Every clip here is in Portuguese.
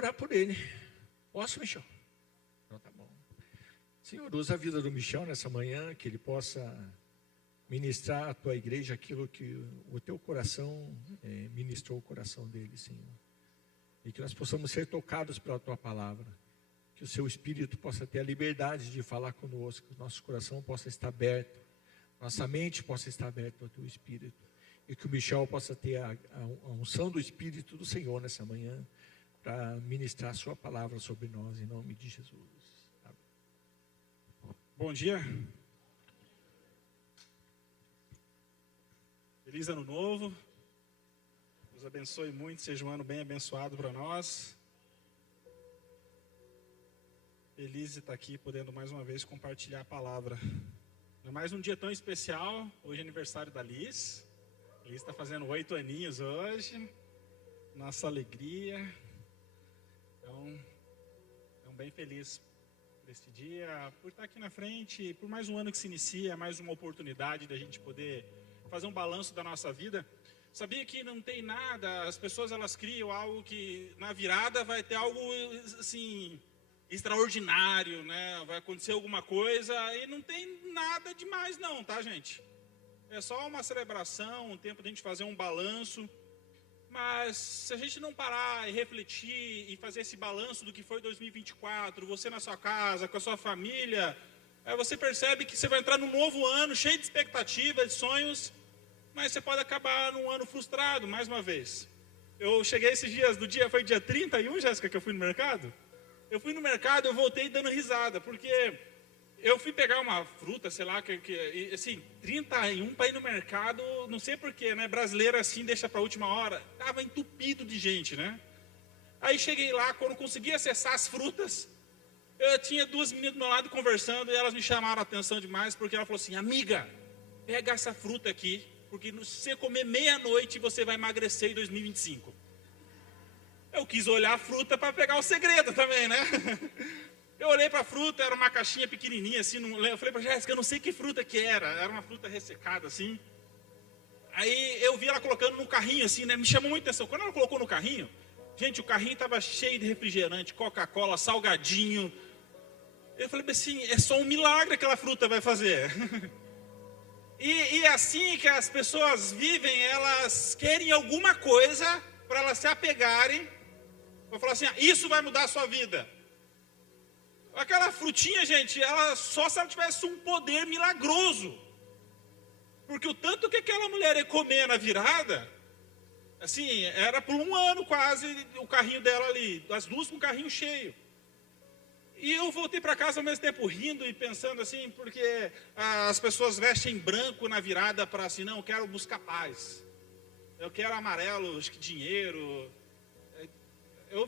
orar por ele. Posso, Michel? Então tá bom. Senhor, usa a vida do Michel nessa manhã, que ele possa ministrar à tua igreja aquilo que o teu coração ministrou o coração dele, Senhor. E que nós possamos ser tocados pela tua palavra. Que o seu Espírito possa ter a liberdade de falar conosco, que o nosso coração possa estar aberto, nossa mente possa estar aberta ao teu Espírito. E que o Michel possa ter a unção do Espírito do Senhor nessa manhã, para ministrar a sua palavra sobre nós, em nome de Jesus. Amém. Bom dia. Feliz ano novo. Deus abençoe muito, seja um ano bem abençoado para nós. Feliz de estar aqui, podendo mais uma vez compartilhar a palavra. É mais um dia tão especial, hoje é aniversário da Liz. A Liz está fazendo 8 aninhos hoje. Nossa alegria. Então, estamos bem felizes por este dia, por estar aqui na frente, por mais um ano que se inicia, mais uma oportunidade da gente poder fazer um balanço da nossa vida. Sabia que não tem nada, as pessoas elas criam algo que na virada vai ter algo assim extraordinário, né? Vai acontecer alguma coisa e não tem nada demais não, tá, gente? É só uma celebração, um tempo de a gente fazer um balanço. Mas se a gente não parar e refletir e fazer esse balanço do que foi 2024, você na sua casa, com a sua família, você percebe que você vai entrar num novo ano cheio de expectativas, de sonhos, mas você pode acabar num ano frustrado, mais uma vez. Eu cheguei esses dias, foi dia 31, Jéssica, que eu fui no mercado? Eu fui no mercado, eu voltei dando risada, porque eu fui pegar uma fruta, sei lá, assim, 31 para ir no mercado, não sei porquê, né? Brasileiro assim, deixa para a última hora. Estava entupido de gente, né? Aí cheguei lá, quando consegui acessar as frutas, eu tinha duas meninas do meu lado conversando, e elas me chamaram a atenção demais, porque ela falou assim, amiga, pega essa fruta aqui, porque se você comer meia-noite, você vai emagrecer em 2025. Eu quis olhar a fruta para pegar o segredo também, né? Eu olhei para a fruta, era uma caixinha pequenininha, assim, eu falei para a Jéssica, eu não sei que fruta que era uma fruta ressecada, assim. Aí eu vi ela colocando no carrinho, assim, né, me chamou muita atenção. Quando ela colocou no carrinho, gente, o carrinho estava cheio de refrigerante, Coca-Cola, salgadinho. Eu falei assim, é só um milagre que aquela fruta vai fazer. E assim que as pessoas vivem, elas querem alguma coisa para elas se apegarem, para falar assim, isso vai mudar a sua vida. Aquela frutinha, gente, ela só se ela tivesse um poder milagroso. Porque o tanto que aquela mulher ia comer na virada, assim, era por um ano quase o carrinho dela ali, as duas com o carrinho cheio. E eu voltei para casa ao mesmo tempo rindo e pensando assim, porque as pessoas vestem branco na virada para assim, não, eu quero buscar paz. Eu quero amarelo, acho que dinheiro.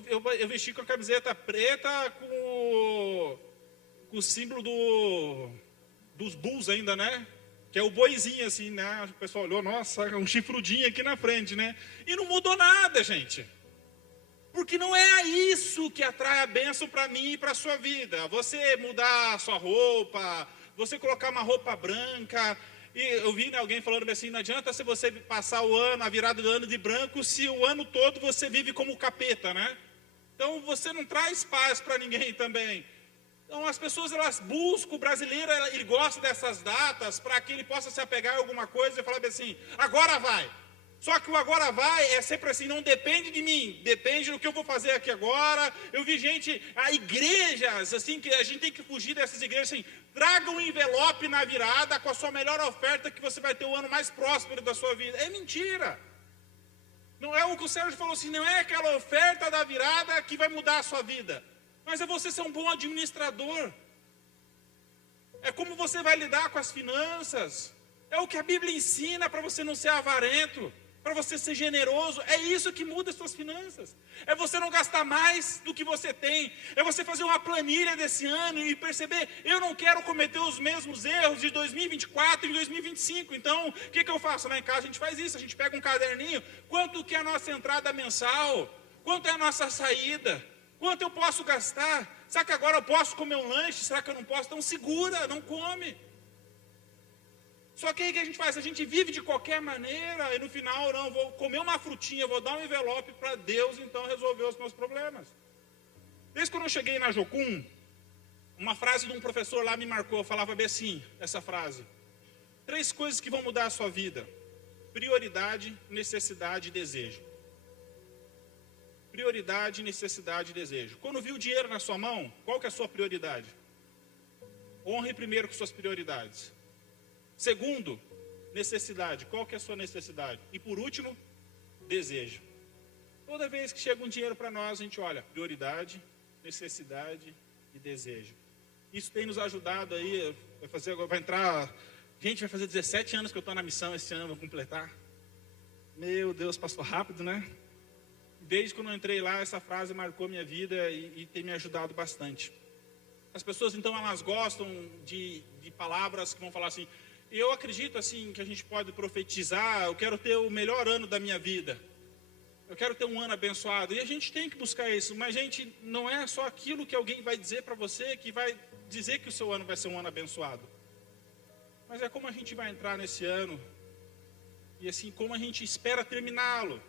Eu vesti com a camiseta preta com o símbolo dos Bulls ainda, né? Que é o boizinho assim, né? O pessoal olhou, nossa, um chifrudinho aqui na frente, né? E não mudou nada, gente. Porque não é isso que atrai a bênção para mim e para a sua vida. Você mudar a sua roupa, você colocar uma roupa branca. E eu vi, né, alguém falando assim, não adianta se você passar o ano, a virada do ano de branco, se o ano todo você vive como capeta, né? Então você não traz paz para ninguém também. Então as pessoas elas buscam, o brasileiro ele gosta dessas datas para que ele possa se apegar a alguma coisa e falar assim, agora vai. Só que o agora vai é sempre assim, não depende de mim, depende do que eu vou fazer aqui agora. Eu vi gente, igrejas, assim, que a gente tem que fugir dessas igrejas, assim, traga um envelope na virada com a sua melhor oferta que você vai ter o ano mais próspero da sua vida. É mentira. Não é o que o Sérgio falou assim, não é aquela oferta da virada que vai mudar a sua vida. Mas é você ser um bom administrador. É como você vai lidar com as finanças. É o que a Bíblia ensina para você não ser avarento. Para você ser generoso, é isso que muda as suas finanças. É você não gastar mais do que você tem. É você fazer uma planilha desse ano e perceber, eu não quero cometer os mesmos erros de 2024 e 2025. Então, o que eu faço? Lá em casa a gente faz isso, a gente pega um caderninho, quanto que é a nossa entrada mensal, quanto é a nossa saída, quanto eu posso gastar. Será que agora eu posso comer um lanche? Será que eu não posso? Então segura, não come. Só que aí o que a gente faz? A gente vive de qualquer maneira e no final, não, vou comer uma frutinha, vou dar um envelope para Deus, então resolver os meus problemas. Desde quando eu cheguei na Jocum, uma frase de um professor lá me marcou. Eu falava bem assim, essa frase: 3 coisas que vão mudar a sua vida: prioridade, necessidade e desejo. Prioridade, necessidade e desejo. Quando viu o dinheiro na sua mão, qual que é a sua prioridade? Honre primeiro com suas prioridades. Segundo, necessidade. Qual que é a sua necessidade? E por último, desejo. Toda vez que chega um dinheiro para nós, a gente olha prioridade, necessidade e desejo. Isso tem nos ajudado aí. Gente, vai fazer 17 anos que eu estou na missão esse ano, vou completar. Meu Deus, passou rápido, né? Desde quando eu entrei lá, essa frase marcou minha vida e tem me ajudado bastante. As pessoas, então, elas gostam de palavras que vão falar assim: eu acredito, assim, que a gente pode profetizar, eu quero ter o melhor ano da minha vida. Eu quero ter um ano abençoado. E a gente tem que buscar isso, mas, gente, não é só aquilo que alguém vai dizer para você que vai dizer que o seu ano vai ser um ano abençoado. Mas é como a gente vai entrar nesse ano e, assim, como a gente espera terminá-lo.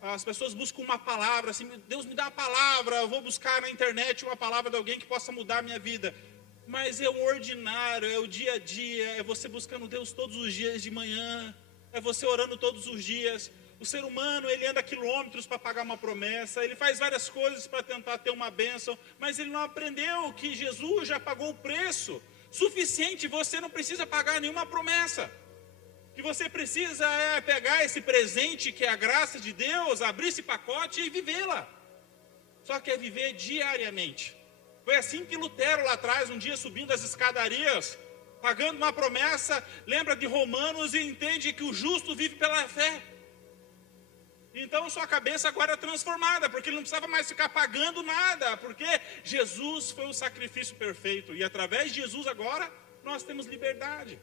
As pessoas buscam uma palavra, assim: Deus me dá uma palavra, eu vou buscar na internet uma palavra de alguém que possa mudar a minha vida. Mas é o ordinário, é o dia a dia, é você buscando Deus todos os dias de manhã, é você orando todos os dias. O ser humano, ele anda quilômetros para pagar uma promessa, ele faz várias coisas para tentar ter uma bênção, mas ele não aprendeu que Jesus já pagou o preço suficiente, você não precisa pagar nenhuma promessa. Que você precisa pegar esse presente que é a graça de Deus, abrir esse pacote e vivê-la. Só que é viver diariamente. Foi assim que Lutero lá atrás, um dia subindo as escadarias, pagando uma promessa, lembra de Romanos e entende que o justo vive pela fé. Então sua cabeça agora é transformada, porque ele não precisava mais ficar pagando nada, porque Jesus foi o sacrifício perfeito. E através de Jesus agora, nós temos liberdade.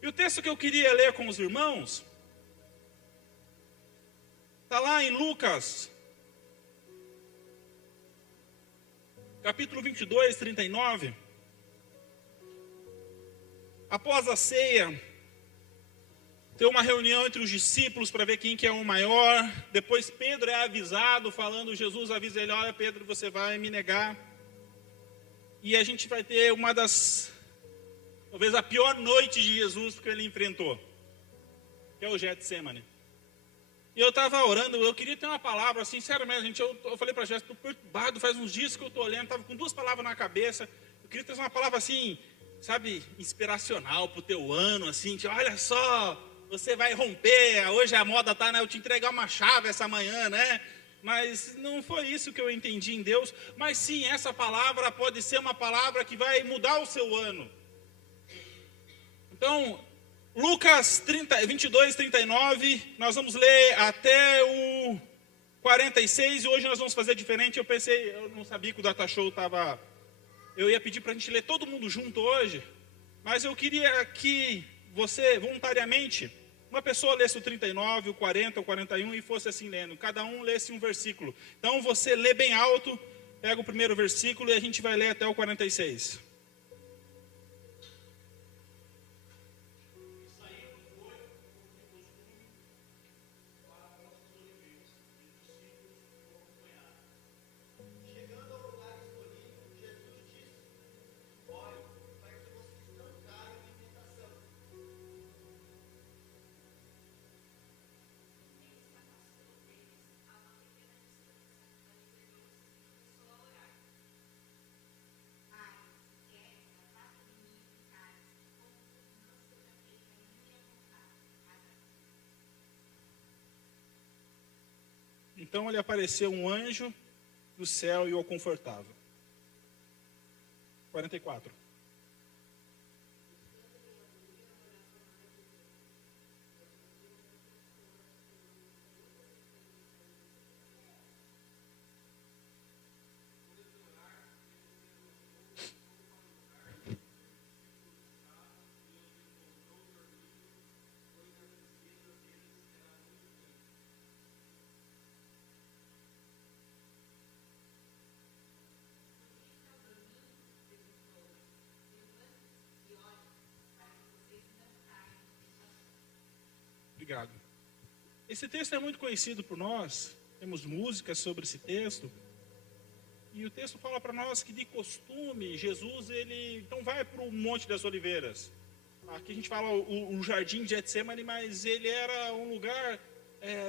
E o texto que eu queria ler com os irmãos está lá em Lucas, capítulo 22, 39. Após a ceia, tem uma reunião entre os discípulos para ver quem que é o maior. Depois Pedro é avisado, falando, Jesus avisa ele: olha, Pedro, você vai me negar. E a gente vai ter uma das... talvez a pior noite de Jesus que ele enfrentou, que é o Getsemane. E eu estava orando, eu queria ter uma palavra assim, sério mesmo, gente. Eu falei para Jéssica: estou perturbado, faz uns dias que eu estou olhando, estava com 2 palavras na cabeça. Eu queria ter uma palavra assim, sabe, inspiracional para o teu ano, assim, tipo, olha só, você vai romper, hoje a moda está, né, eu te entregar uma chave essa manhã, né? Mas não foi isso que eu entendi em Deus. Mas sim, essa palavra pode ser uma palavra que vai mudar o seu ano. Então, Lucas 22, 39, nós vamos ler até o 46, e hoje nós vamos fazer diferente. Eu não sabia que o Data Show estava... Eu ia pedir para a gente ler todo mundo junto hoje, mas eu queria que você, voluntariamente, uma pessoa lesse o 39, o 40, o 41 e fosse assim lendo. Cada um lesse um versículo. Então, você lê bem alto, pega o primeiro versículo e a gente vai ler até o 46. Então lhe apareceu um anjo do céu e o confortava. 44. Obrigado. Esse texto é muito conhecido por nós, temos músicas sobre esse texto, E o texto fala para nós que de costume, Jesus, ele então vai para o Monte das Oliveiras. Aqui a gente fala o jardim de Getsemane, mas ele era um lugar,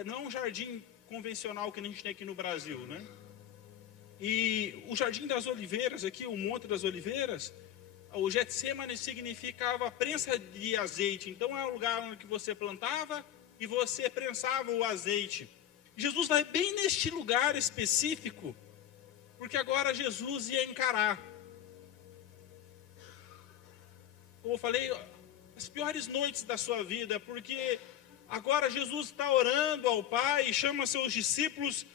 não um jardim convencional que a gente tem aqui no Brasil, né? E o Jardim das Oliveiras aqui, o Monte das Oliveiras, o Getsemane significava prensa de azeite. Então é o lugar onde você plantava e você prensava o azeite. Jesus vai bem neste lugar específico, porque agora Jesus ia encarar, como eu falei, as piores noites da sua vida, porque agora Jesus está orando ao Pai e chama seus discípulos,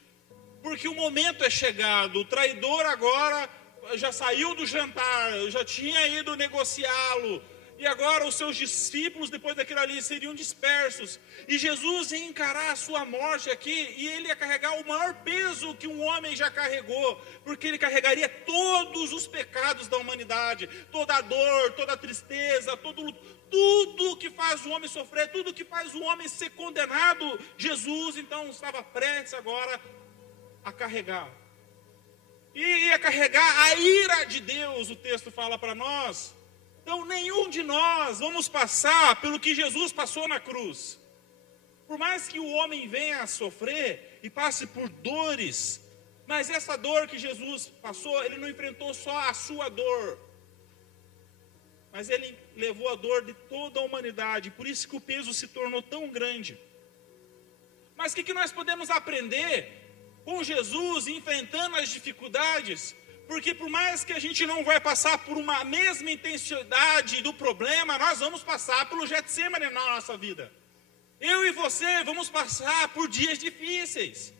porque o momento é chegado. O traidor agora já saiu do jantar, já tinha ido negociá-lo, e agora os seus discípulos, depois daquilo ali, seriam dispersos. E Jesus ia encarar a sua morte aqui, e ele ia carregar o maior peso que um homem já carregou, porque ele carregaria todos os pecados da humanidade, toda a dor, toda a tristeza, tudo que faz o homem sofrer, tudo que faz o homem ser condenado. Jesus, então, estava prestes agora a carregar. E ia carregar a ira de Deus, o texto fala para nós. Então, nenhum de nós vamos passar pelo que Jesus passou na cruz. Por mais que o homem venha a sofrer e passe por dores, mas essa dor que Jesus passou, ele não enfrentou só a sua dor, mas ele levou a dor de toda a humanidade. Por isso que o peso se tornou tão grande. Mas o que nós podemos aprender com Jesus enfrentando as dificuldades? Porque por mais que a gente não vai passar por uma mesma intensidade do problema, nós vamos passar pelo Getsemane na nossa vida. Eu e você vamos passar por dias difíceis.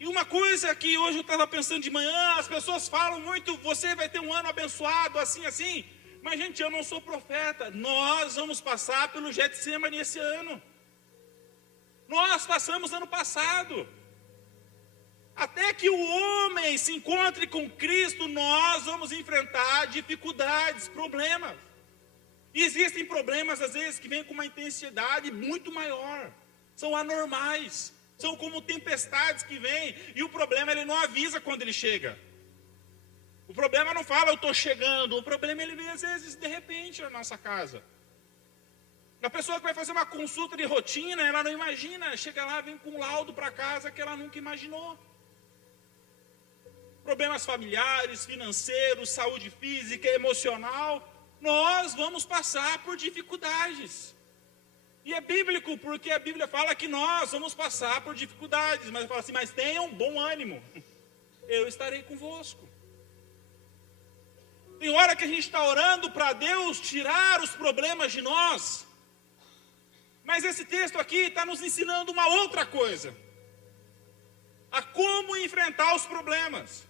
E uma coisa que hoje eu estava pensando de manhã, as pessoas falam muito, você vai ter um ano abençoado, assim, assim. Mas gente, eu não sou profeta. Nós vamos passar pelo Getsemane esse ano. Nós passamos ano passado. Até que o homem se encontre com Cristo, nós vamos enfrentar dificuldades, problemas. E existem problemas, às vezes, que vêm com uma intensidade muito maior. São anormais. São como tempestades que vêm. E o problema, ele não avisa quando ele chega. O problema não fala, eu estou chegando. O problema, ele vem, às vezes, de repente, na nossa casa. A pessoa que vai fazer uma consulta de rotina, ela não imagina. Chega lá, vem com um laudo para casa que ela nunca imaginou. Problemas familiares, financeiros, saúde física, emocional, nós vamos passar por dificuldades. E é bíblico, porque a Bíblia fala que nós vamos passar por dificuldades, mas fala assim, mas tenham bom ânimo, eu estarei convosco. Tem hora que a gente está orando para Deus tirar os problemas de nós, mas esse texto aqui está nos ensinando uma outra coisa, a como enfrentar os problemas,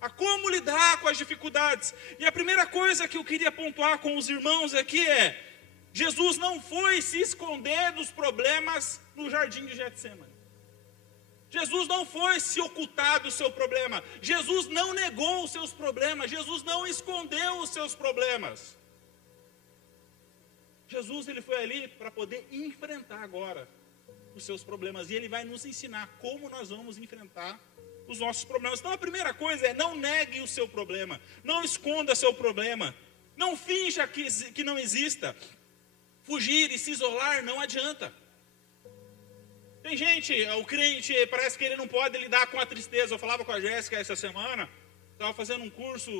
a como lidar com as dificuldades. E a primeira coisa que eu queria pontuar com os irmãos aqui é, Jesus não foi se esconder dos problemas no jardim de Getsemane. Jesus não foi se ocultar do seu problema. Jesus não negou os seus problemas. Jesus não escondeu os seus problemas. Jesus, ele foi ali para poder enfrentar agora os seus problemas. E ele vai nos ensinar como nós vamos enfrentar os nossos problemas. Então a primeira coisa é, não negue o seu problema. Não esconda seu problema. Não finja que não exista. Fugir e se isolar não adianta. Tem gente, o crente, parece que ele não pode lidar com a tristeza. Eu falava com a Jéssica essa semana, estava fazendo um curso,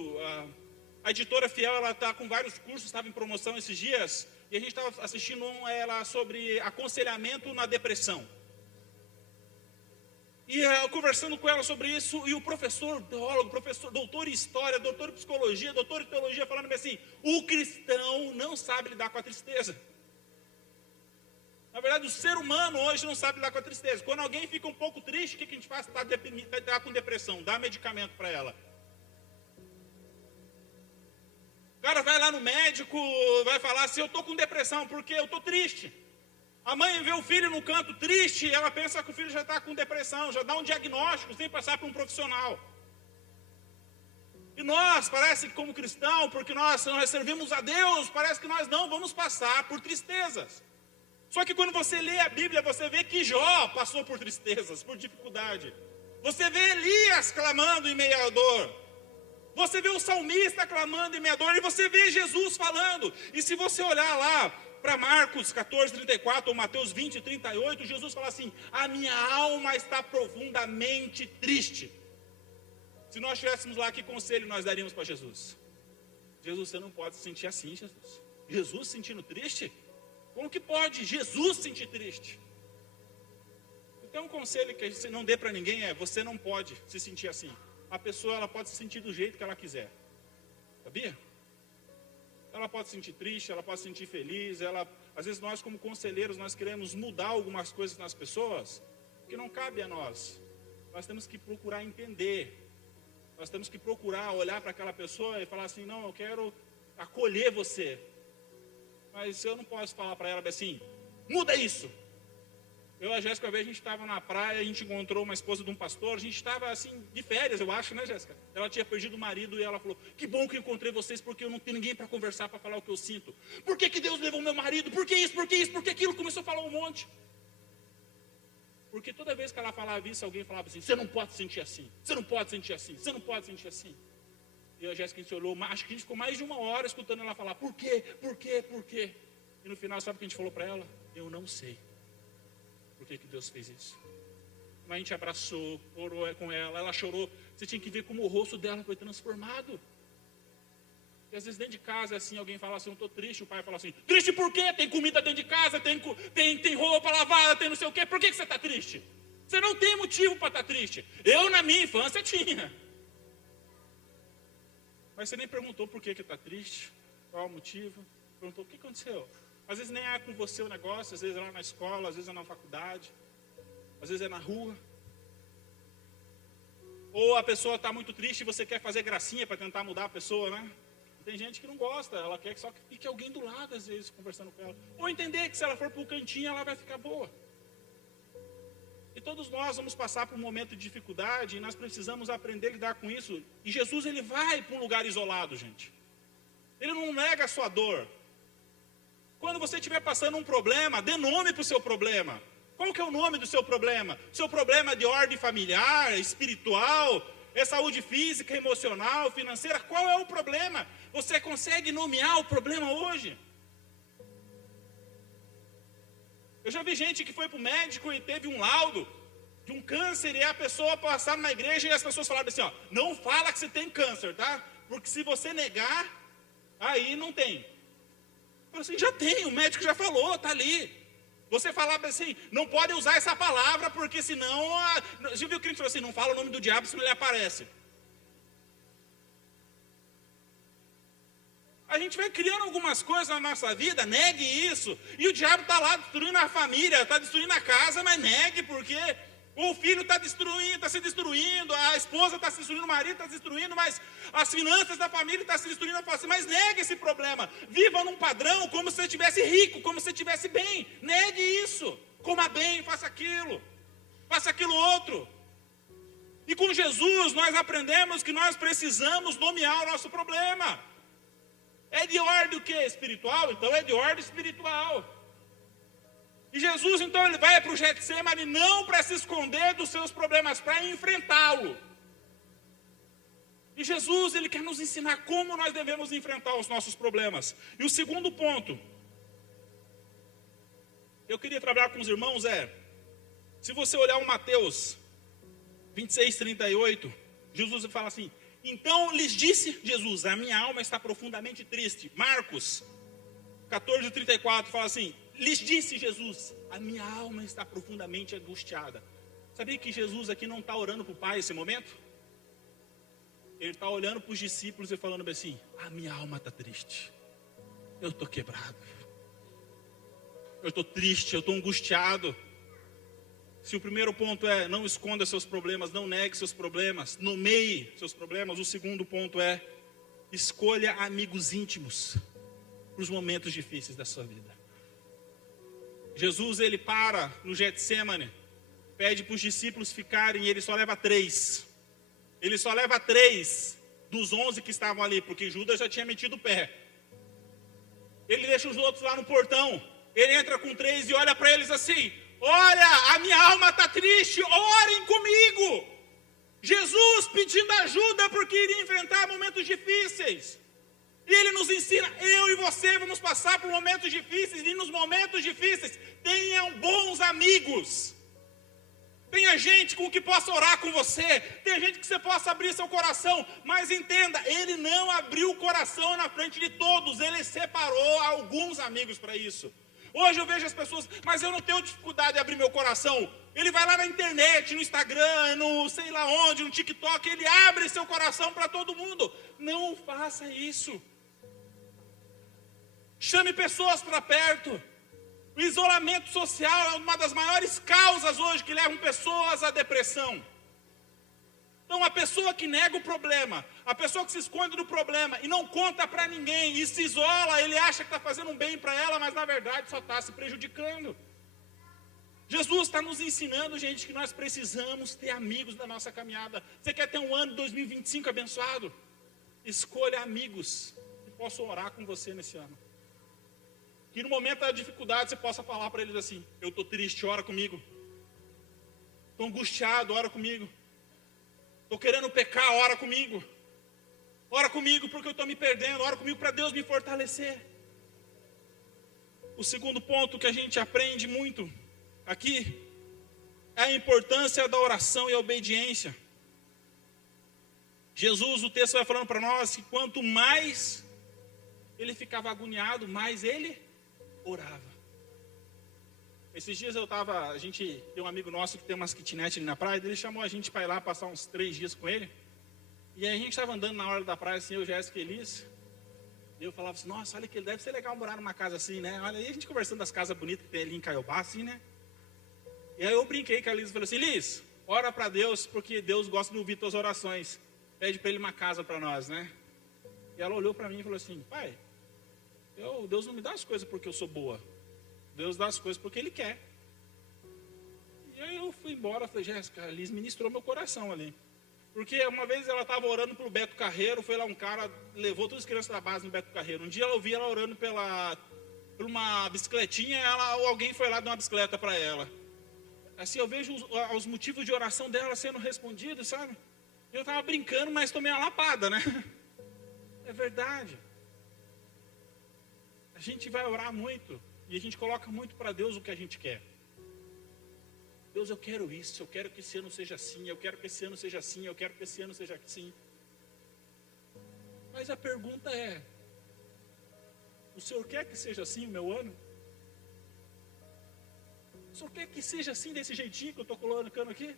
a editora Fiel, ela está com vários cursos, estava em promoção esses dias, e a gente estava assistindo ela sobre aconselhamento na depressão. E eu conversando com ela sobre isso, e o professor teólogo, professor, doutor em história, doutor em psicologia, doutor em teologia, falando assim, o cristão não sabe lidar com a tristeza. Na verdade, o ser humano hoje não sabe lidar com a tristeza. Quando alguém fica um pouco triste, o que a gente faz? Está com depressão, dá medicamento para ela. O cara vai lá no médico, vai falar assim, eu estou com depressão, porque eu estou triste. A mãe vê o filho no canto triste, ela pensa que o filho já está com depressão, já dá um diagnóstico sem passar por um profissional. E nós, parece que como cristão, porque nós servimos a Deus, parece que nós não vamos passar por tristezas. Só que quando você lê a Bíblia, você vê que Jó passou por tristezas, por dificuldade. Você vê Elias Elias clamando em meio à dor. Você vê o salmista clamando em meio à dor. E você vê Jesus falando. E se você olhar lá para Marcos 14, 34 ou Mateus 20, 38, Jesus fala assim: a minha alma está profundamente triste. Se nós estivéssemos lá, que conselho nós daríamos para Jesus? Jesus, você não pode se sentir assim, Jesus. Jesus se sentindo triste? Como que pode Jesus se sentir triste? Então um conselho que você não dê para ninguém é: você não pode se sentir assim. A pessoa, ela pode se sentir do jeito que ela quiser. Sabia? Ela pode se sentir triste, ela pode se sentir feliz. Às vezes nós, como conselheiros, nós queremos mudar algumas coisas nas pessoas que não cabe a nós. Nós temos que procurar entender. Nós temos que procurar olhar para aquela pessoa e falar assim: não, eu quero acolher você. Mas eu não posso falar para ela assim: muda isso. Eu e a Jéssica, uma vez a gente estava na praia, a gente encontrou uma esposa de um pastor, a gente estava assim, de férias, eu acho, né, Jéssica? Ela tinha perdido o marido e ela falou: que bom que eu encontrei vocês, porque eu não tenho ninguém para conversar, para falar o que eu sinto. Por que Deus levou meu marido? Por que isso, por que isso, por que aquilo? Começou a falar um monte. Porque toda vez que ela falava isso, alguém falava assim: você não pode sentir assim, você não pode sentir assim, você não pode sentir assim. E a Jéssica, a gente olhou, acho que a gente ficou mais de 1 hora escutando ela falar: por quê, por quê, por quê? E no final, sabe o que a gente falou para ela? Eu não sei. Por que Deus fez isso? Mas a gente abraçou, orou com ela, ela chorou. Você tinha que ver como o rosto dela foi transformado. E às vezes dentro de casa, assim, alguém fala assim: eu estou triste. O pai fala assim: triste por quê? Tem comida dentro de casa, tem roupa lavada, tem não sei o quê. Por que você está triste? Você não tem motivo para estar triste. Eu, na minha infância, tinha. Mas você nem perguntou por que está triste, qual é o motivo. Perguntou: o que aconteceu? Às vezes nem é com você o negócio, às vezes é lá na escola, às vezes é na faculdade, às vezes é na rua. Ou a pessoa está muito triste e você quer fazer gracinha para tentar mudar a pessoa, né? Tem gente que não gosta, ela quer só que fique alguém do lado, às vezes, conversando com ela. Ou entender que se ela for para o cantinho, ela vai ficar boa. E todos nós vamos passar por um momento de dificuldade e nós precisamos aprender a lidar com isso. E Jesus, ele vai para um lugar isolado, gente. Ele não nega a sua dor. Quando você estiver passando um problema, dê nome para o seu problema. Qual que é o nome do seu problema? Seu problema é de ordem familiar, espiritual, é saúde física, emocional, financeira? Qual é o problema? Você consegue nomear o problema hoje? Eu já vi gente que foi para o médico e teve um laudo de um câncer, e a pessoa passar na igreja e as pessoas falaram assim: ó, não fala que você tem câncer, tá? Porque se você negar, aí não tem. Eu falei assim: já tem, o médico já falou, está ali. Você falava assim: não pode usar essa palavra, porque senão... Já viu o crente falou assim: não fala o nome do diabo, senão ele aparece. A gente vai criando algumas coisas na nossa vida, negue isso. E o diabo está lá destruindo a família, está destruindo a casa, mas negue, porque o filho está se destruindo, a esposa está se destruindo, o marido está se destruindo, mas as finanças da família estão se destruindo. Eu falo assim: mas negue esse problema. Viva num padrão como se você estivesse rico, como se você estivesse bem. Negue isso. Coma bem, faça aquilo outro. E com Jesus nós aprendemos que nós precisamos nomear o nosso problema. É de ordem o quê? Espiritual? Então é de ordem espiritual. E Jesus, então, ele vai para o Getsemane não para se esconder dos seus problemas, para enfrentá-lo. E Jesus, ele quer nos ensinar como nós devemos enfrentar os nossos problemas. E o segundo ponto, eu queria trabalhar com os irmãos, se você olhar o Mateus 26, 38, Jesus fala assim: então lhes disse Jesus, a minha alma está profundamente triste. Marcos 14, 34 fala assim: lhes disse Jesus, a minha alma está profundamente angustiada. Sabia que Jesus aqui não está orando para o Pai nesse momento? Ele está olhando para os discípulos e falando assim: a minha alma está triste. Eu estou quebrado. Eu estou triste, eu estou angustiado. Se o primeiro ponto é: não esconda seus problemas, não negue seus problemas, nomeie seus problemas. O segundo ponto é: escolha amigos íntimos para os momentos difíceis da sua vida. Jesus, ele para no Getsemane, pede para os discípulos ficarem, e ele só leva 3. Ele só leva 3 dos 11 que estavam ali, porque Judas já tinha metido o pé. Ele deixa os outros lá no portão. Ele entra com 3 e olha para eles assim: olha, a minha alma está triste, orem comigo. Jesus pedindo ajuda porque iria enfrentar momentos difíceis. E ele nos ensina, eu e você vamos passar por momentos difíceis, e nos momentos difíceis, tenham bons amigos. Tenha gente com que possa orar com você, tenha gente que você possa abrir seu coração, mas entenda, ele não abriu o coração na frente de todos, ele separou alguns amigos para isso. Hoje eu vejo as pessoas, mas eu não tenho dificuldade de abrir meu coração. Ele vai lá na internet, no Instagram, no sei lá onde, no TikTok, ele abre seu coração para todo mundo. Não faça isso. Chame pessoas para perto. O isolamento social é uma das maiores causas hoje que levam pessoas à depressão. Então a pessoa que nega o problema, a pessoa que se esconde do problema e não conta para ninguém e se isola, ele acha que está fazendo um bem para ela, mas na verdade só está se prejudicando. Jesus está nos ensinando, gente, que nós precisamos ter amigos na nossa caminhada. Você quer ter um ano de 2025 abençoado? Escolha amigos que possam orar com você nesse ano. Que no momento da dificuldade você possa falar para eles assim, eu estou triste, ora comigo. Estou angustiado, ora comigo. Estou querendo pecar, ora comigo. Ora comigo porque eu estou me perdendo, ora comigo para Deus me fortalecer. O segundo ponto que a gente aprende muito aqui é a importância da oração e a obediência. Jesus, o texto vai falando para nós que quanto mais ele ficava agoniado, mais ele orava. Esses dias a gente tem um amigo nosso que tem umas kitnet ali na praia, ele chamou a gente para ir lá passar uns 3 dias com ele. E aí a gente estava andando na hora da praia, assim, eu, Jéssica e Elis. E eu falava assim, nossa, olha que deve ser legal morar numa casa assim, né? Olha aí a gente conversando das casas bonitas que tem ali em Caiobá, assim, né? E aí eu brinquei com a Liz e falei assim, Liz, ora para Deus, porque Deus gosta de ouvir tuas orações. Pede para Ele uma casa para nós, né? E ela olhou para mim e falou assim, pai, Deus não me dá as coisas porque eu sou boa. Deus dá as coisas porque Ele quer. E aí eu fui embora, falei, Jéssica, a Liz ministrou meu coração ali. Porque uma vez ela estava orando pelo Beto Carreiro, foi lá um cara, levou todas as crianças da base no Beto Carreiro. Um dia eu ouvi ela orando por uma bicicletinha, alguém foi lá dar uma bicicleta para ela. Assim, eu vejo os motivos de oração dela sendo respondidos, sabe? Eu estava brincando, mas tomei uma lapada, né? É verdade. A gente vai orar muito e a gente coloca muito para Deus o que a gente quer. Deus, eu quero isso, eu quero que esse ano seja assim, eu quero que esse ano seja assim, eu quero que esse ano seja assim. Mas a pergunta é, o Senhor quer que seja assim o meu ano? O Senhor quer que seja assim, desse jeitinho que eu estou colocando aqui?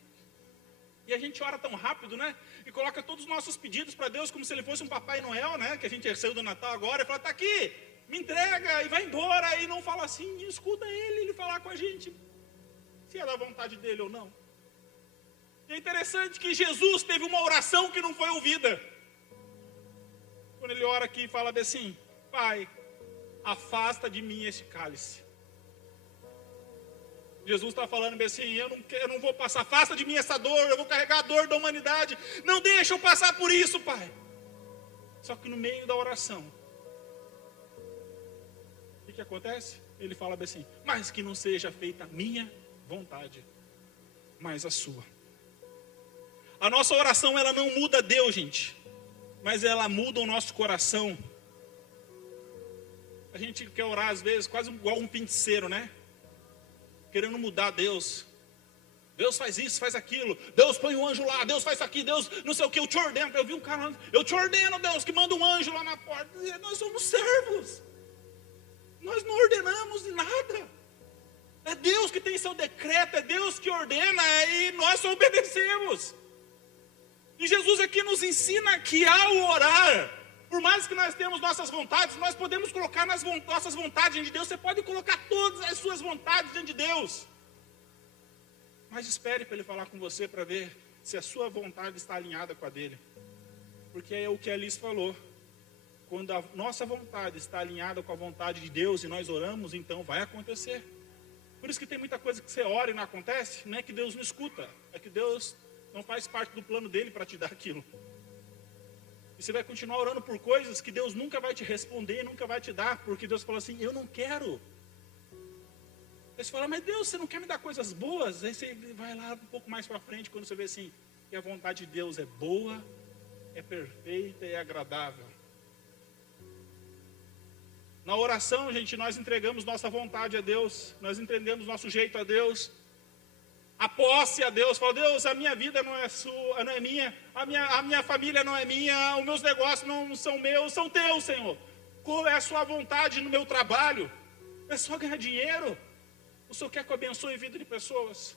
E a gente ora tão rápido, né? E coloca todos os nossos pedidos para Deus como se Ele fosse um Papai Noel, né? Que a gente recebeu do Natal agora e fala, tá aqui, me entrega e vai embora. E não fala assim, e escuta Ele falar com a gente. Se é da vontade dele ou não. E é interessante que Jesus teve uma oração que não foi ouvida. Quando ele ora aqui e fala assim, Pai, afasta de mim este cálice. Jesus está falando assim, eu não vou passar, afasta de mim essa dor, eu vou carregar a dor da humanidade. Não deixa eu passar por isso, Pai. Só que no meio da oração, o que acontece? Ele fala assim, mas que não seja feita a minha vontade, mas a sua. A nossa oração, ela não muda Deus, gente, mas ela muda o nosso coração. A gente quer orar às vezes quase igual um pinceiro, né? Querendo mudar Deus. Deus faz isso, faz aquilo. Deus põe um anjo lá, Deus faz isso aqui, Deus não sei o que, eu te ordeno. Eu vi um cara, eu te ordeno, Deus, que manda um anjo lá na porta. Nós somos servos. Nós não ordenamos nada. É Deus que tem seu decreto, é Deus que ordena e nós só obedecemos. E Jesus aqui nos ensina que ao orar, por mais que nós tenhamos nossas vontades, nós podemos colocar nossas vontades diante de Deus. Você pode colocar todas as suas vontades diante de Deus. Mas espere para Ele falar com você para ver se a sua vontade está alinhada com a dele. Porque é o que a Alice falou. Quando a nossa vontade está alinhada com a vontade de Deus e nós oramos, então vai acontecer. Por isso que tem muita coisa que você ora e não acontece, não é que Deus não escuta, é que Deus não faz parte do plano dele para te dar aquilo. E você vai continuar orando por coisas que Deus nunca vai te responder, nunca vai te dar, porque Deus falou assim, eu não quero. Aí você fala, mas Deus, você não quer me dar coisas boas? Aí você vai lá um pouco mais para frente, quando você vê assim, porque a vontade de Deus é boa, é perfeita e é agradável. Na oração, gente, nós entregamos nossa vontade a Deus, nós entendemos nosso jeito a Deus, a posse a Deus. Fala: Deus, a minha vida não é sua, não é minha, a minha família não é minha, os meus negócios não são meus, são teus, Senhor. Qual é a sua vontade no meu trabalho? É só ganhar dinheiro? O Senhor quer que eu abençoe a vida de pessoas?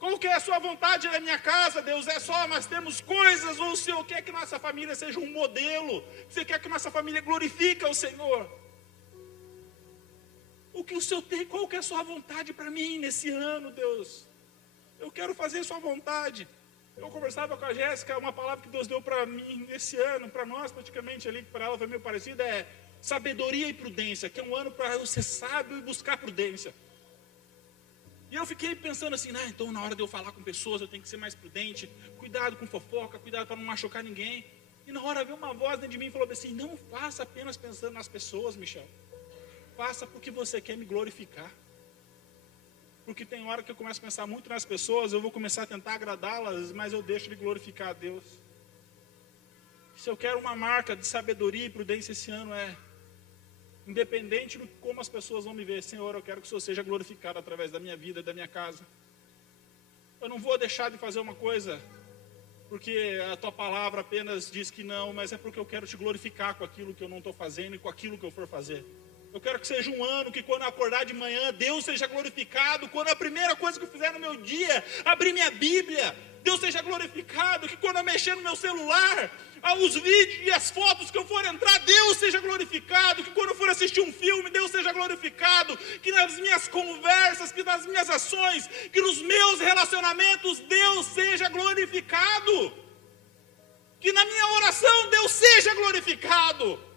Qual que é a sua vontade na minha casa, Deus? É só nós temos coisas, ou o Senhor quer que nossa família seja um modelo? Você quer que nossa família glorifique ao Senhor? O que o Senhor tem? Qual que é a sua vontade para mim nesse ano, Deus? Eu quero fazer a sua vontade. Eu conversava com a Jéssica, uma palavra que Deus deu para mim nesse ano, para nós praticamente ali, para ela foi meio parecida, é sabedoria e prudência, que é um ano para eu ser sábio e buscar prudência. E eu fiquei pensando assim, então na hora de eu falar com pessoas eu tenho que ser mais prudente, cuidado com fofoca, cuidado para não machucar ninguém. E na hora veio uma voz dentro de mim e falou assim: não faça apenas pensando nas pessoas, Michel. Faça porque você quer me glorificar. Porque tem hora que eu começo a pensar muito nas pessoas, eu vou começar a tentar agradá-las, mas eu deixo de glorificar a Deus. Se eu quero uma marca de sabedoria e prudência esse ano independente de como as pessoas vão me ver, Senhor, eu quero que o Senhor seja glorificado através da minha vida, da minha casa. Eu não vou deixar de fazer uma coisa porque a tua palavra apenas diz que não, mas é porque eu quero te glorificar com aquilo que eu não estou fazendo e com aquilo que eu for fazer. Eu quero que seja um ano que quando eu acordar de manhã, Deus seja glorificado. Quando a primeira coisa que eu fizer no meu dia, abrir minha Bíblia, Deus seja glorificado. Que quando eu mexer no meu celular, os vídeos e as fotos que eu for entrar, Deus seja glorificado. Que quando eu for assistir um filme, Deus seja glorificado. Que nas minhas conversas, que nas minhas ações, que nos meus relacionamentos, Deus seja glorificado. Que na minha oração, Deus seja glorificado.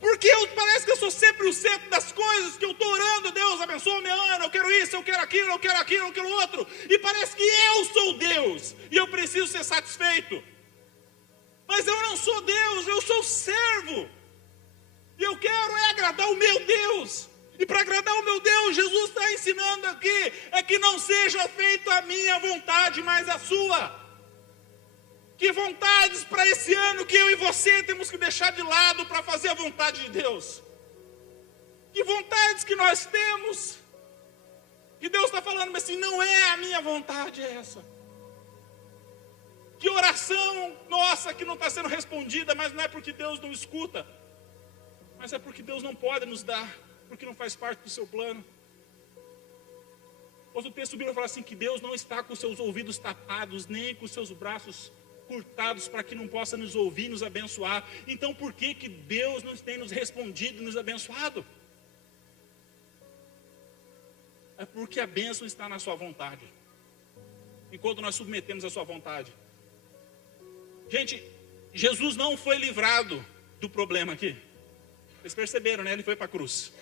Porque parece que eu sou sempre o centro das coisas, que eu estou orando: Deus abençoa o meu ano, eu quero isso, eu quero aquilo, eu quero aquilo, eu quero outro. E parece que eu sou Deus, e eu preciso ser satisfeito. Mas eu não sou Deus, eu sou servo. E eu quero agradar o meu Deus. E para agradar o meu Deus, Jesus está ensinando aqui, é que não seja feita a minha vontade, mas a sua. Que vontades para esse ano que eu e você temos que deixar de lado para fazer a vontade de Deus? Que vontades que nós temos? Que Deus está falando assim: não é a minha vontade, é essa. Que oração nossa que não está sendo respondida, mas não é porque Deus não escuta, mas é porque Deus não pode nos dar, porque não faz parte do seu plano. Outro texto bíblico fala assim, que Deus não está com seus ouvidos tapados, nem com seus braços curtados para que não possa nos ouvir, nos abençoar. Então por que Deus não tem nos respondido, nos abençoado? É porque a bênção está na sua vontade. Enquanto nós submetemos a sua vontade. Gente, Jesus não foi livrado do problema aqui. Vocês perceberam, né? Ele foi para a cruz.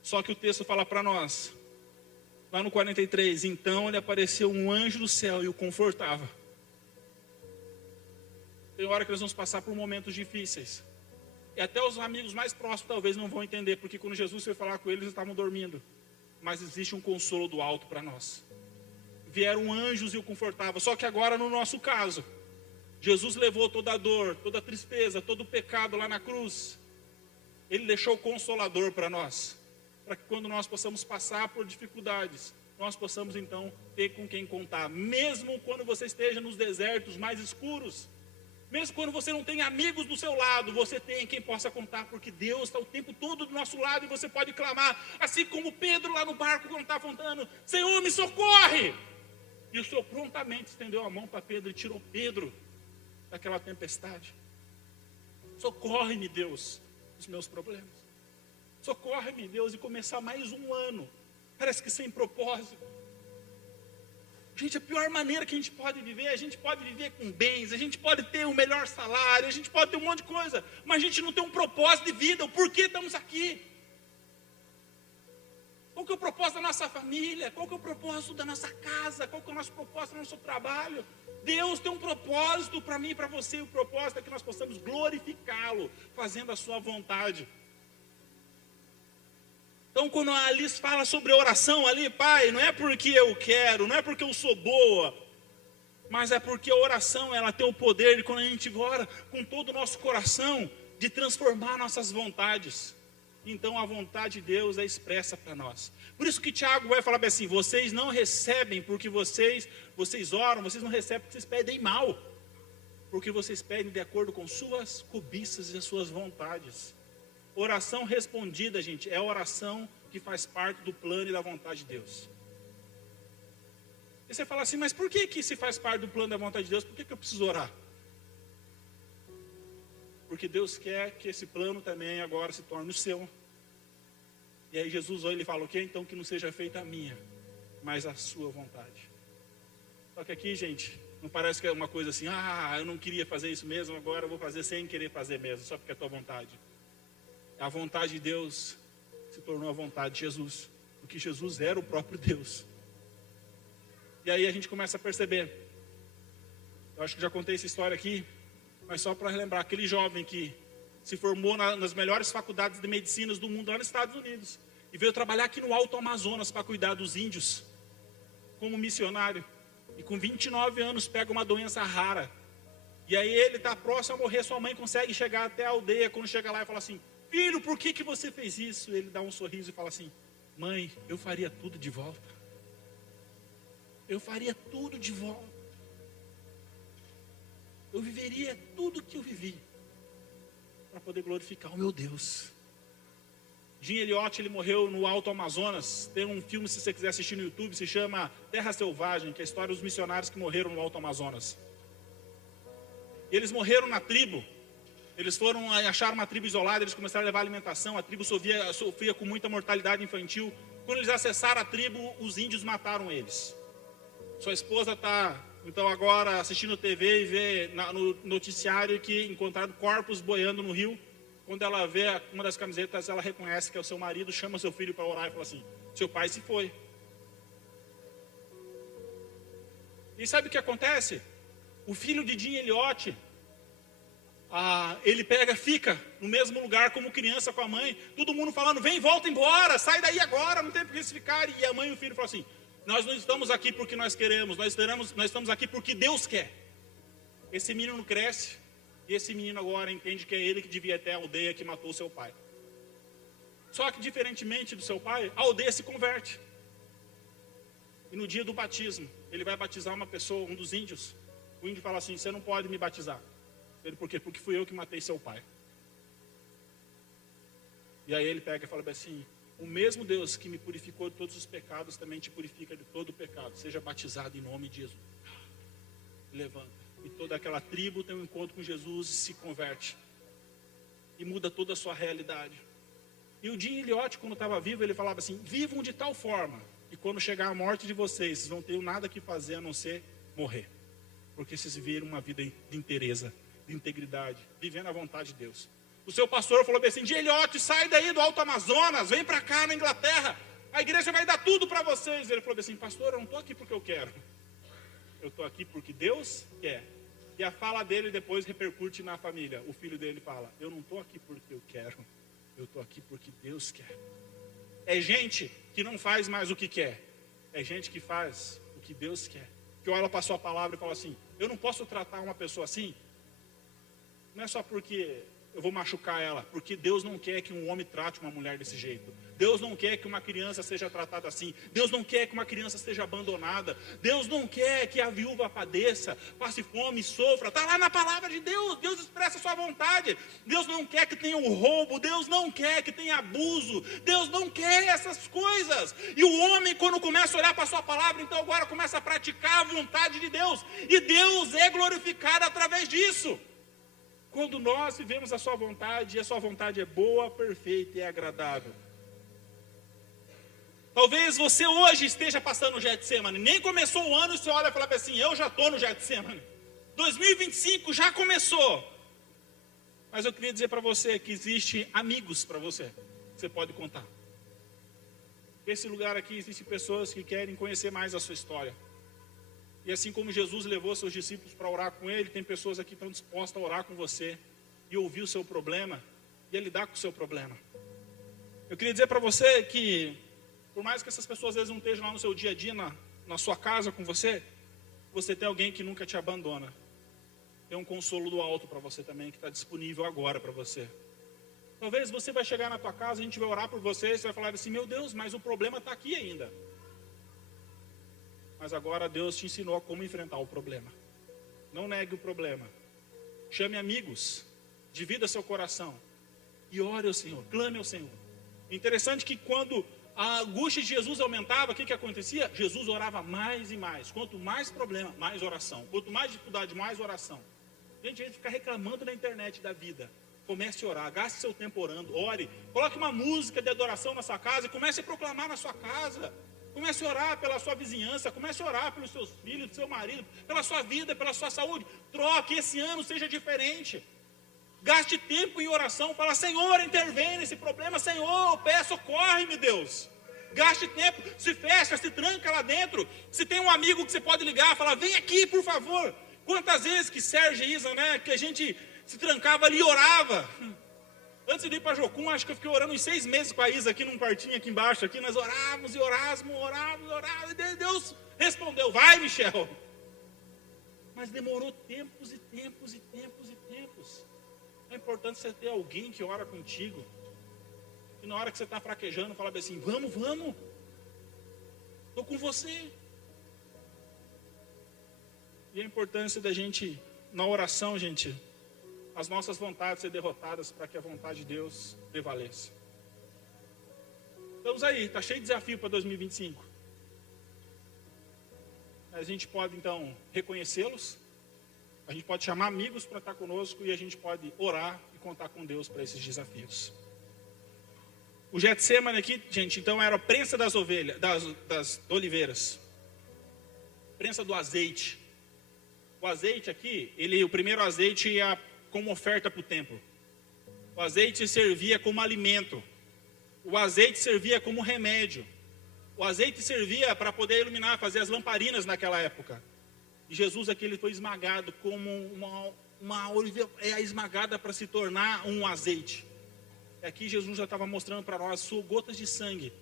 Só que o texto fala para nós, lá no 43, então lhe apareceu um anjo do céu e o confortava. Tem hora que nós vamos passar por momentos difíceis. E até os amigos mais próximos talvez não vão entender, porque quando Jesus foi falar com eles, eles estavam dormindo. Mas existe um consolo do alto para nós. Vieram anjos e o confortavam. Só que agora no nosso caso, Jesus levou toda a dor, toda a tristeza, todo o pecado lá na cruz. Ele deixou o Consolador para nós. Para que quando nós possamos passar por dificuldades, nós possamos então ter com quem contar. Mesmo quando você esteja nos desertos mais escuros. Mesmo quando você não tem amigos do seu lado, você tem quem possa contar, porque Deus está o tempo todo do nosso lado e você pode clamar, assim como Pedro lá no barco quando estava afundando: Senhor, me socorre! E o Senhor prontamente estendeu a mão para Pedro e tirou Pedro daquela tempestade. Socorre-me, Deus, dos meus problemas. Socorre-me, Deus, e começar mais um ano, parece que sem propósito. Gente, a pior maneira que a gente pode viver, a gente pode viver com bens, a gente pode ter o melhor salário, a gente pode ter um monte de coisa, mas a gente não tem um propósito de vida, o porquê estamos aqui. Qual que é o propósito da nossa família? Qual que é o propósito da nossa casa? Qual que é o nosso propósito do nosso trabalho? Deus tem um propósito para mim e para você, e o propósito é que nós possamos glorificá-lo, fazendo a sua vontade. Então quando a Alice fala sobre oração ali, pai, não é porque eu quero, não é porque eu sou boa, Mas é porque a oração, ela tem o poder de, quando a gente ora com todo o nosso coração, de transformar nossas vontades. Então a vontade de Deus é expressa para nós. Por isso que Tiago vai falar bem assim: vocês não recebem porque vocês oram, vocês não recebem porque vocês pedem mal. Porque vocês pedem de acordo com suas cobiças e as suas vontades. Oração respondida, gente, é a oração que faz parte do plano e da vontade de Deus. E você fala assim: mas por que se faz parte do plano da vontade de Deus? Por que eu preciso orar? Porque Deus quer que esse plano também agora se torne o seu. E aí Jesus olha e fala: o quê? Então que não seja feita a minha, mas a sua vontade. Só que aqui, gente, não parece que é uma coisa assim: eu não queria fazer isso mesmo, agora eu vou fazer sem querer fazer mesmo, só porque é a tua vontade. A vontade de Deus se tornou a vontade de Jesus, porque Jesus era o próprio Deus. E aí a gente começa a perceber. Eu acho que já contei essa história aqui, mas só para relembrar, aquele jovem que se formou nas melhores faculdades de medicina do mundo lá nos Estados Unidos, e veio trabalhar aqui no Alto Amazonas para cuidar dos índios, como missionário, e com 29 anos pega uma doença rara, e aí ele está próximo a morrer, sua mãe consegue chegar até a aldeia, quando chega lá e fala assim: filho, por que você fez isso? Ele dá um sorriso e fala assim: mãe, eu faria tudo de volta. Eu faria tudo de volta. Eu viveria tudo que eu vivi para poder glorificar o meu Deus. Jim Elliot, ele morreu no Alto Amazonas. Tem um filme, se você quiser assistir no YouTube, se chama Terra Selvagem, que é a história dos missionários que morreram no Alto Amazonas. E eles morreram na tribo. Eles foram achar uma tribo isolada, eles começaram a levar alimentação, a tribo sofria com muita mortalidade infantil. Quando eles acessaram a tribo, os índios mataram eles. Sua esposa está, então, agora assistindo TV e vê no noticiário que encontraram corpos boiando no rio. Quando ela vê uma das camisetas, ela reconhece que é o seu marido, chama seu filho para orar e fala assim: seu pai se foi. E sabe o que acontece? O filho de Jim Elliot, ele fica no mesmo lugar como criança com a mãe, todo mundo falando: vem, volta embora, sai daí agora, não tem por que se ficar. E a mãe e o filho falam assim: nós não estamos aqui porque nós queremos, nós estamos aqui porque Deus quer. Esse menino cresce, e esse menino agora entende que é ele que devia ter a aldeia que matou seu pai. Só que, diferentemente do seu pai, a aldeia se converte. E no dia do batismo, ele vai batizar uma pessoa, um dos índios. O índio fala assim: você não pode me batizar. Ele: por quê? Porque fui eu que matei seu pai. E aí ele pega e fala assim: o mesmo Deus que me purificou de todos os pecados também te purifica de todo o pecado. Seja batizado em nome de Jesus. Levanta. E toda aquela tribo tem um encontro com Jesus e se converte. E muda toda a sua realidade. E o Jim Elliot, quando estava vivo, ele falava assim: vivam de tal forma que quando chegar a morte de vocês não tenham nada que fazer a não ser morrer. Porque vocês viveram uma vida de inteireza, de integridade, vivendo a vontade de Deus. O seu pastor falou bem assim: Jim Elliot, sai daí do Alto Amazonas, vem para cá na Inglaterra, a igreja vai dar tudo para vocês. Ele falou bem assim: pastor, eu não estou aqui porque eu quero, eu estou aqui porque Deus quer. E a fala dele depois repercute na família. O filho dele fala: eu não estou aqui porque eu quero, eu estou aqui porque Deus quer. É gente que não faz mais o que quer, é gente que faz o que Deus quer. Que olha para a sua palavra e fala assim: eu não posso tratar uma pessoa assim, não é só porque eu vou machucar ela, porque Deus não quer que um homem trate uma mulher desse jeito. Deus não quer que uma criança seja tratada assim. Deus não quer que uma criança seja abandonada. Deus não quer que a viúva padeça, passe fome, sofra. Está lá na palavra de Deus. Deus expressa a sua vontade. Deus não quer que tenha um roubo. Deus não quer que tenha abuso. Deus não quer essas coisas. E o homem, quando começa a olhar para a sua palavra, então agora começa a praticar a vontade de Deus. E Deus é glorificado através disso. Quando nós vivemos a sua vontade, e a sua vontade é boa, perfeita e agradável. Talvez você hoje esteja passando no Getsemane, nem começou o ano e você olha e fala assim: eu já estou no Getsemane. 2025 já começou. Mas eu queria dizer para você que existem amigos para você, que você pode contar. Nesse lugar aqui existem pessoas que querem conhecer mais a sua história. E assim como Jesus levou seus discípulos para orar com ele, tem pessoas aqui que estão dispostas a orar com você e ouvir o seu problema e a lidar com o seu problema. Eu queria dizer para você que, por mais que essas pessoas às vezes não estejam lá no seu dia a dia, na sua casa com você, você tem alguém que nunca te abandona. Tem um consolo do alto para você também, que está disponível agora para você. Talvez você vai chegar na tua casa, a gente vai orar por você, você vai falar assim, meu Deus, mas o problema está aqui ainda. Mas agora Deus te ensinou a como enfrentar o problema. Não negue o problema. Chame amigos, divida seu coração e ore ao Senhor, clame ao Senhor. Interessante que quando a angústia de Jesus aumentava, o que acontecia? Jesus orava mais e mais. Quanto mais problema, mais oração. Quanto mais dificuldade, mais oração. Gente, a gente fica reclamando na internet da vida. Comece a orar, gaste seu tempo orando, ore. Coloque uma música de adoração na sua casa e comece a proclamar na sua casa. Comece a orar pela sua vizinhança, comece a orar pelos seus filhos, do seu marido, pela sua vida, pela sua saúde. Troque, esse ano seja diferente. Gaste tempo em oração, fala, Senhor, intervém nesse problema, Senhor, peço, socorre-me, Deus. Gaste tempo, se fecha, se tranca lá dentro. Se tem um amigo que você pode ligar, fala, vem aqui, por favor. Quantas vezes que Sérgio e Isa, né, que a gente se trancava ali e orava. Antes de ir para Jocum, acho que eu fiquei orando uns 6 meses com a Isa aqui num quartinho aqui embaixo, aqui nós orávamos e orávamos, e Deus respondeu, vai, Michel. Mas demorou tempos e tempos e tempos e tempos. É importante você ter alguém que ora contigo. E na hora que você está fraquejando, fala assim, vamos, estou com você. E a importância da gente, na oração, gente, as nossas vontades ser derrotadas para que a vontade de Deus prevaleça. Estamos aí, está cheio de desafio para 2025. A gente pode então reconhecê-los, a gente pode chamar amigos para estar conosco e a gente pode orar e contar com Deus para esses desafios. O Getsemane aqui, gente, então era a prensa das ovelhas, das oliveiras. Prensa do azeite. O azeite aqui, o primeiro azeite ia como oferta para o templo. O azeite servia como alimento. O azeite servia como remédio. O azeite servia para poder iluminar, fazer as lamparinas naquela época. E Jesus aqui ele foi esmagado como uma oliveira esmagada para se tornar um azeite. E aqui Jesus já estava mostrando para nós, gotas de sangue,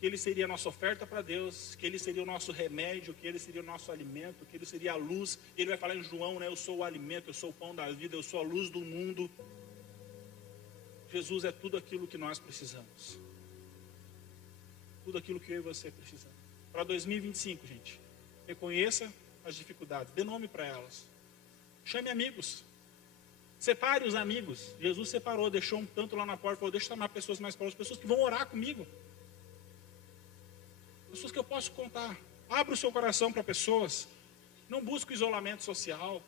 que ele seria a nossa oferta para Deus, que ele seria o nosso remédio, que ele seria o nosso alimento, que ele seria a luz. Ele vai falar em João, né? Eu sou o alimento, eu sou o pão da vida, eu sou a luz do mundo. Jesus é tudo aquilo que nós precisamos. Tudo aquilo que eu e você precisamos. Para 2025, gente, reconheça as dificuldades, dê nome para elas. Chame amigos. Separe os amigos. Jesus separou, deixou um tanto lá na porta, falou, deixa eu chamar pessoas mais próximas, pessoas que vão orar comigo. Pessoas que eu posso contar. Abra o seu coração para pessoas. Não busque o isolamento social.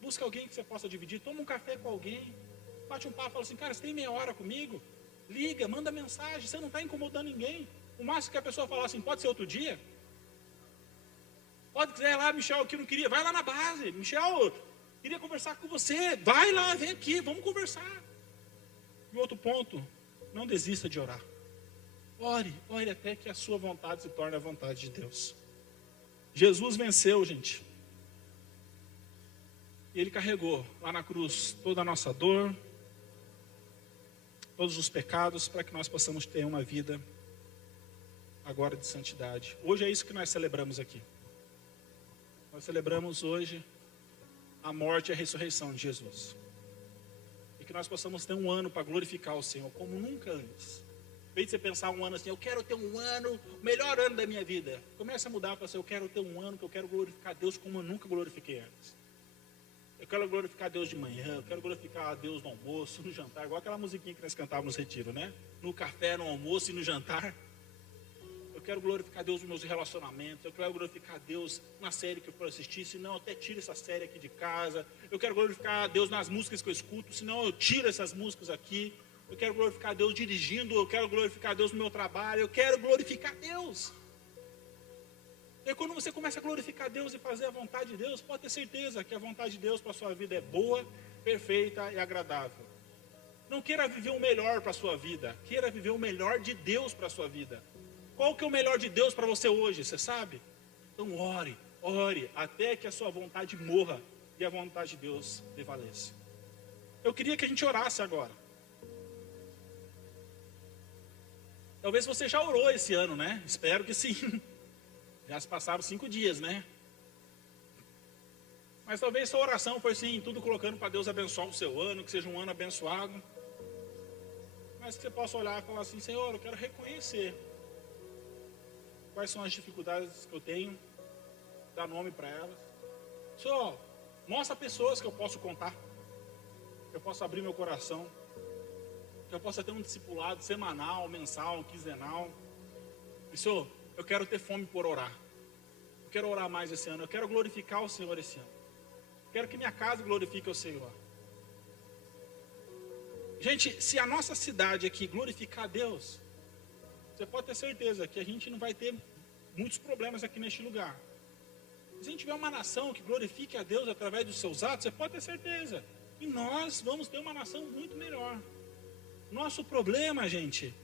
Busque alguém que você possa dividir. Toma um café com alguém. Bate um papo, fala assim, cara, você tem meia hora comigo? Liga, manda mensagem, você não está incomodando ninguém. O máximo que a pessoa falar assim, pode ser outro dia? Pode quiser lá, Michel, que não queria, vai lá na base. Michel, queria conversar com você. Vai lá, vem aqui, vamos conversar. E outro ponto, não desista de orar. Ore até que a sua vontade se torne a vontade de Deus. Jesus venceu, gente. E ele carregou lá na cruz toda a nossa dor, todos os pecados, para que nós possamos ter uma vida agora de santidade. Hoje é isso que nós celebramos aqui. Nós celebramos hoje a morte e a ressurreição de Jesus. E que nós possamos ter um ano para glorificar o Senhor como nunca antes. Em vez de você pensar um ano assim, eu quero ter um ano, o melhor ano da minha vida. Comece a mudar para você, eu quero ter um ano que eu quero glorificar Deus como eu nunca glorifiquei antes. Eu quero glorificar Deus de manhã, eu quero glorificar a Deus no almoço, no jantar, igual aquela musiquinha que nós cantávamos no retiro, né? No café, no almoço e no jantar. Eu quero glorificar Deus nos meus relacionamentos, eu quero glorificar Deus na série que eu for assistir, senão eu até tiro essa série aqui de casa. Eu quero glorificar Deus nas músicas que eu escuto, senão eu tiro essas músicas aqui. Eu quero glorificar Deus dirigindo, eu quero glorificar Deus no meu trabalho, eu quero glorificar Deus. E quando você começa a glorificar Deus e fazer a vontade de Deus, pode ter certeza que a vontade de Deus para a sua vida é boa, perfeita e agradável. Não queira viver o melhor para a sua vida, queira viver o melhor de Deus para a sua vida. Qual que é o melhor de Deus para você hoje, você sabe? Então ore, até que a sua vontade morra e a vontade de Deus prevaleça. Eu queria que a gente orasse agora. Talvez você já orou esse ano, né? Espero que sim. Já se passaram 5 dias, né? Mas talvez sua oração foi assim, tudo colocando para Deus abençoar o seu ano, que seja um ano abençoado. Mas que você possa olhar e falar assim, Senhor, eu quero reconhecer quais são as dificuldades que eu tenho, dar nome para elas. Senhor, mostra pessoas que eu posso contar, que eu posso abrir meu coração, que eu possa ter um discipulado semanal, mensal, quinzenal. E Senhor, eu quero ter fome por orar. Eu quero orar mais esse ano, eu quero glorificar o Senhor esse ano. Quero que minha casa glorifique o Senhor. Gente, se a nossa cidade aqui glorificar a Deus, você pode ter certeza que a gente não vai ter muitos problemas aqui neste lugar. Se a gente tiver uma nação que glorifique a Deus através dos seus atos, você pode ter certeza. E nós vamos ter uma nação muito melhor. Nosso problema, gente,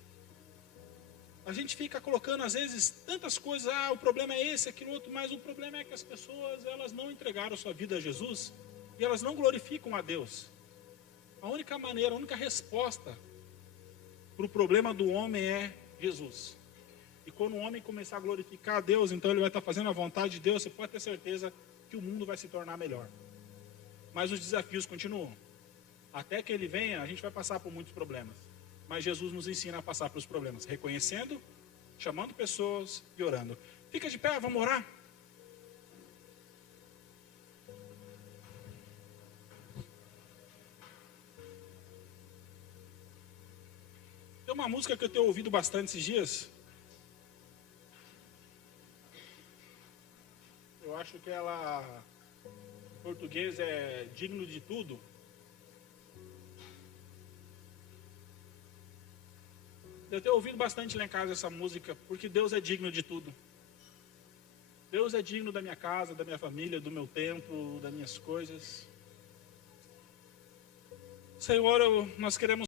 a gente fica colocando às vezes tantas coisas, o problema é esse, aquilo outro, mas o problema é que as pessoas, elas não entregaram sua vida a Jesus e elas não glorificam a Deus. A única maneira, a única resposta para o problema do homem é Jesus. E quando o homem começar a glorificar a Deus, então ele vai estar fazendo a vontade de Deus, você pode ter certeza que o mundo vai se tornar melhor. Mas os desafios continuam. Até que ele venha, a gente vai passar por muitos problemas. Mas Jesus nos ensina a passar pelos problemas, reconhecendo, chamando pessoas e orando. Fica de pé, vamos orar? Tem uma música que eu tenho ouvido bastante esses dias. Eu acho que ela, em português, é digno de tudo. Eu tenho ouvido bastante lá em casa essa música, porque Deus é digno de tudo. Deus é digno da minha casa, da minha família, do meu tempo, das minhas coisas. Senhor, nós queremos